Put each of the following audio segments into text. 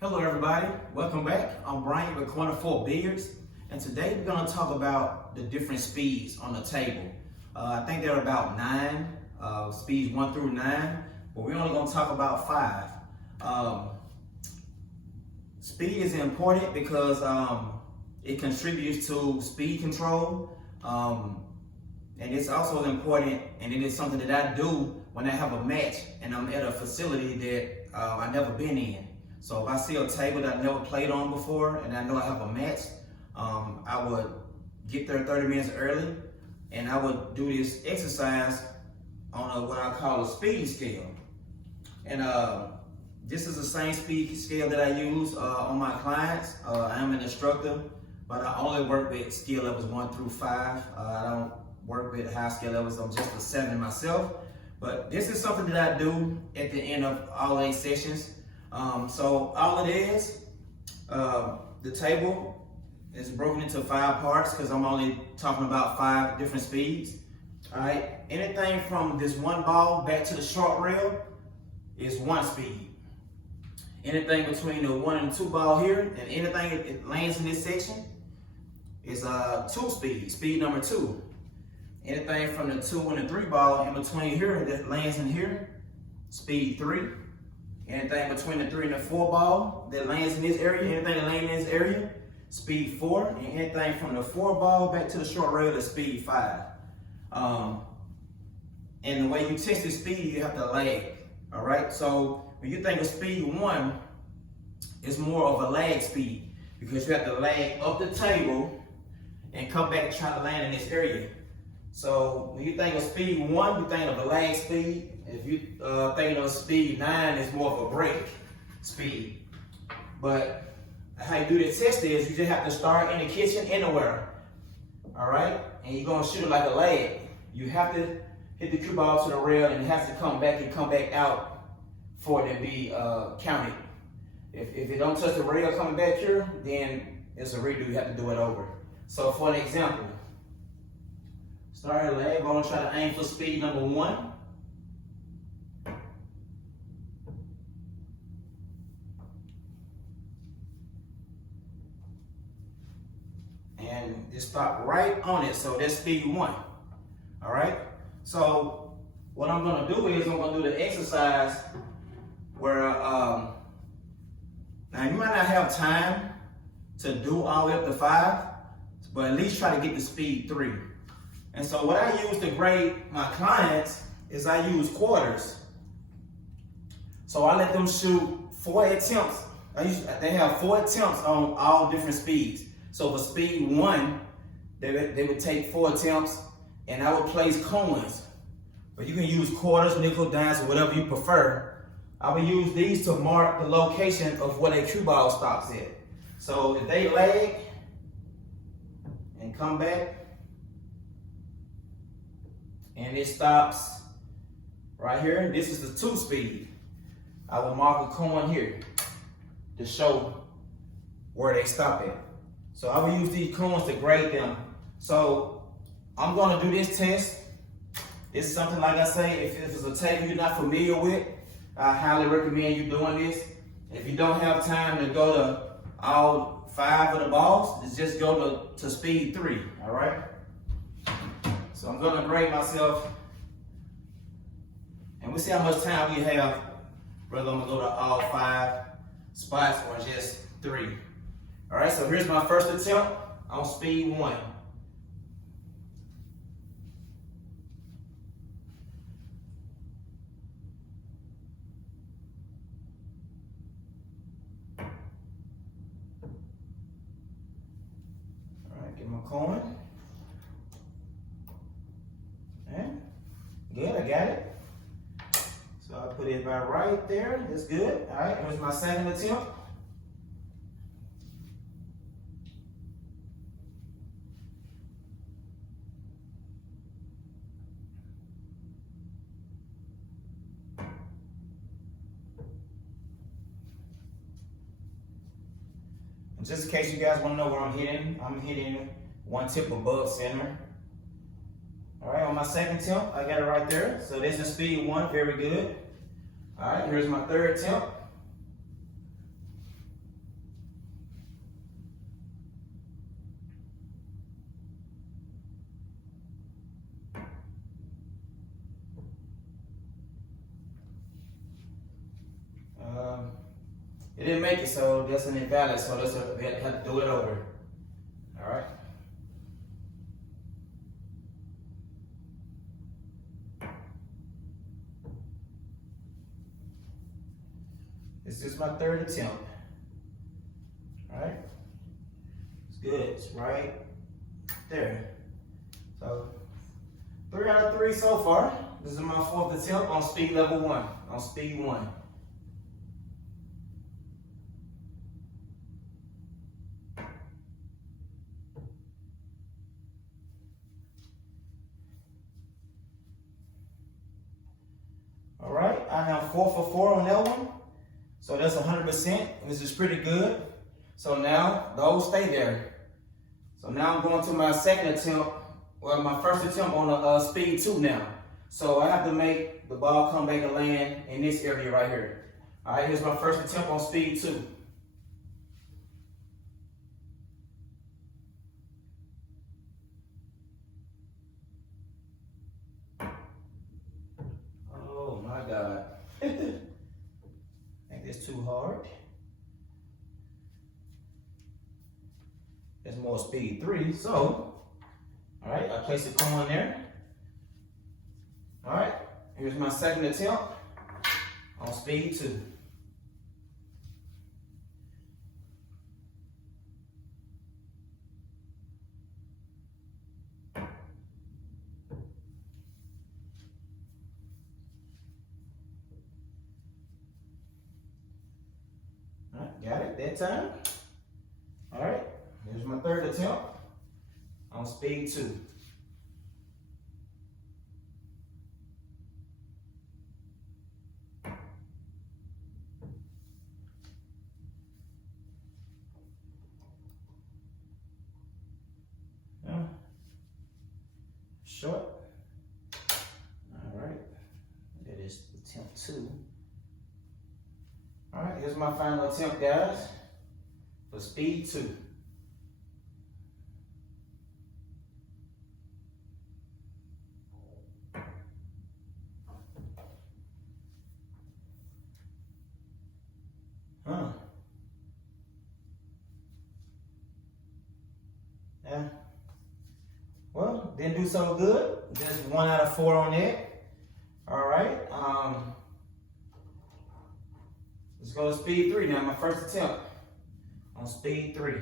Hello everybody, welcome back. I'm Brian with Corner 4 Billiards, and today we're going to talk about the different speeds on the table. I think there are about 9, speeds 1 through 9, but we're only going to talk about 5. Speed is important because it contributes to speed control, and it's also important, and it is something that I do when I have a match and I'm at a facility that I've never been in. So if I see a table that I've never played on before and I know I have a match, I would get there 30 minutes early and I would do this exercise on what I call a speed scale. And this is the same speed scale that I use on my clients. I am an instructor, but I only work with skill levels 1 through 5. I don't work with high skill levels. I'm just a 7 myself. But this is something that I do at the end of all 8 sessions. So all it is, the table is broken into 5 parts because I'm only talking about 5 different speeds. All right, anything from this 1 ball back to the short rail is 1 speed. Anything between the 1 and 2 ball here and anything that lands in this section is 2 speed, speed number 2. Anything from the 2 and the 3 ball in between here that lands in here, speed 3. Anything between the 3 and the 4 ball that lands in this area, anything that lands in this area, speed 4. And anything from the 4 ball back to the short rail is speed 5. And the way you test the speed, you have to lag. All right. So when you think of speed 1, it's more of a lag speed because you have to lag up the table and come back and try to land in this area. So when you think of speed 1, you think of a lag speed. If you think of speed 9, it's more of a break speed. But how you do the test is you just have to start in the kitchen anywhere. All right? And you're going to shoot it like a lag. You have to hit the cue ball to the rail and it has to come back and come back out for it to be counted. If it don't touch the rail coming back here, then it's a redo. You have to do it over. So for an example, start at lag. We're going to try to aim for speed number 1. And just stop right on it. So that's speed 1. All right. So what I'm going to do is I'm going to do the exercise where now you might not have time to do all the way up to 5, but at least try to get to speed 3. And so what I use to grade my clients is I use quarters. So I let them shoot 4 attempts. They have 4 attempts on all different speeds. So for speed 1, they would take 4 attempts and I would place coins. But you can use quarters, nickel, dimes, or whatever you prefer. I would use these to mark the location of where their cue ball stops at. So if they lag and come back and it stops right here, this is the 2 speed. I will mark a coin here to show where they stop at. So I will use these coins to grade them. So I'm going to do this test. This is something, like I say, if it's a table you're not familiar with, I highly recommend you doing this. If you don't have time to go to all 5 of the balls, just go to speed 3, all right? So I'm going to grade myself, and we'll see how much time we have, whether I'm going to go to all 5 spots or just 3. All right, so here's my first attempt on speed 1. All right, get my coin. And good, I got it. So I put it about right there. That's good. All right, here's my second attempt. Just in case you guys want to know where I'm hitting 1 tip above center. All right, on my second attempt, I got it right there. So this is speed 1, very good. All right, here's my third attempt. It didn't make it, so that's an invalid, so we have to do it over. All right. This is my third attempt. All right. It's good. It's right there. So 3 out of 3 so far. This is my 4th attempt on speed level 1. On speed 1. All right, I am 4 for 4 on that one. So that's 100%. This is pretty good. So now those stay there. So now I'm going to my second attempt, well, my first attempt on a speed 2 now. So I have to make the ball come back and land in this area right here. All right, here's my first attempt on speed 2. Oh my God. I think that's too hard. That's more speed 3. So, all right, I place the coin there. All right, here's my second attempt on speed 2. All right, got it that time. All right, here's my third attempt on speed 2. Short. All right, that is attempt 2. All right, here's my final attempt, guys, for speed 2. Yeah. Well, didn't do so good. Just 1 out of 4 on that. All right. Let's go to speed 3 now. My first attempt on speed 3.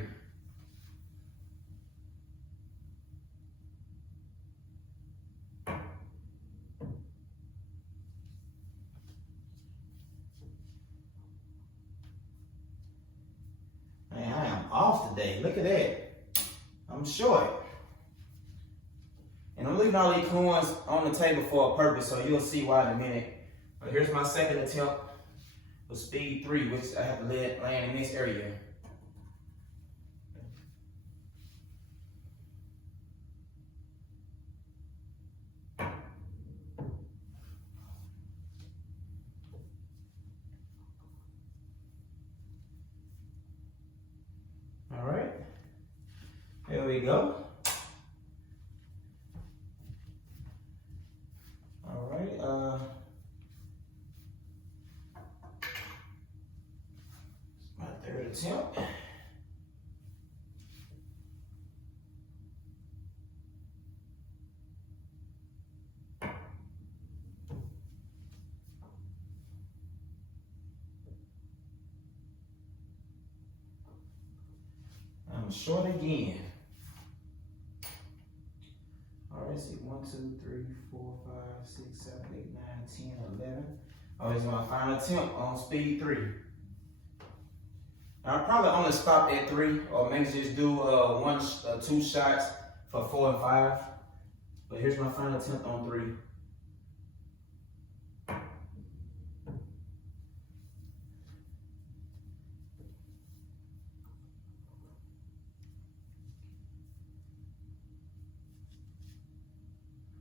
Man, I am off today. Look at that. I'm short. And I'm leaving all these coins on the table for a purpose, so you'll see why in a minute. But here's my second attempt for speed 3, which I have to land in this area. All right, there we go. My third attempt. I'm short again. All right, see, 1, 2, 3, 4, 5, 6, 7, 8, 9, 10, 11. Oh, this is my final attempt on speed 3. Now, I'll probably only stop at 3, or maybe just do 2 shots for 4 and 5. But here's my final attempt on 3.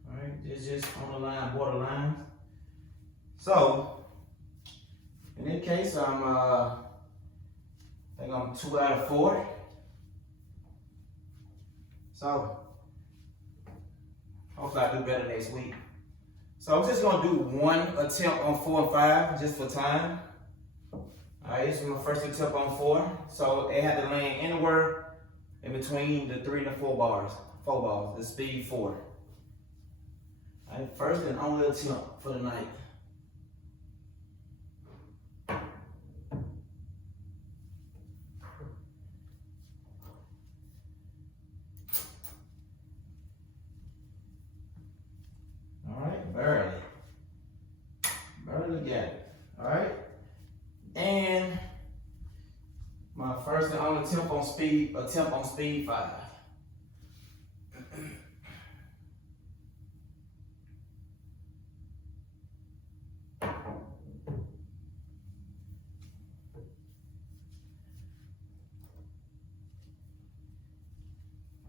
All right, it's just on the line, borderline. So, in this case, I think I'm 2 out of 4. So, hopefully I do better next week. So I'm just gonna do 1 attempt on 4 and 5, just for time. All Alright, this is my first attempt on 4. So it had to land anywhere in between the 3 and the 4 bars. 4 balls, the speed 4. Alright, first and only attempt for the night. Alright, barely got it. Alright. And my first and only attempt on speed 5.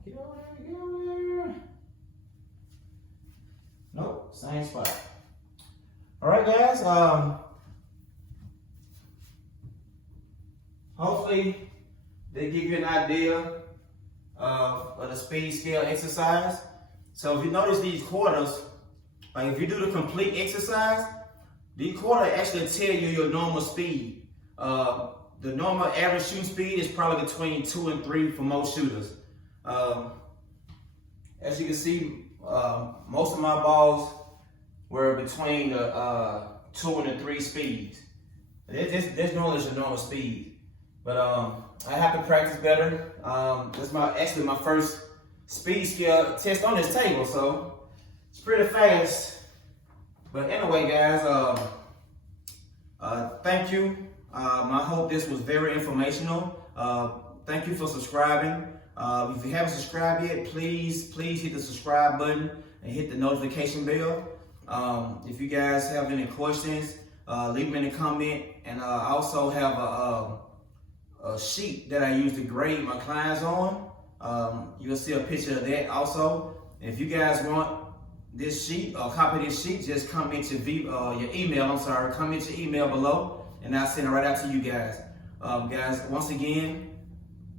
Get over there. Nope, same spot. Alright guys, hopefully they give you an idea of the speed scale exercise. So if you notice these quarters, like if you do the complete exercise, these quarters actually tell you your normal speed. The normal average shooting speed is probably between 2 and 3 for most shooters. As you can see, most of my balls were between the 2 and the 3 speeds. This normally is your normal speed. But I have to practice better. This is actually my first speed scale test on this table, so it's pretty fast. But anyway, guys, thank you. I hope this was very informational. Thank you for subscribing. If you haven't subscribed yet, please hit the subscribe button and hit the notification bell. If you guys have any questions, leave them in the comment. And I also have a sheet that I use to grade my clients on. You'll see a picture of that also. And if you guys want this sheet or copy this sheet, just comment your email. Comment your email below, and I'll send it right out to you guys. Guys, once again,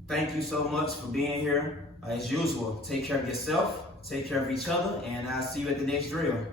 thank you so much for being here. As usual, take care of yourself, take care of each other, and I'll see you at the next drill.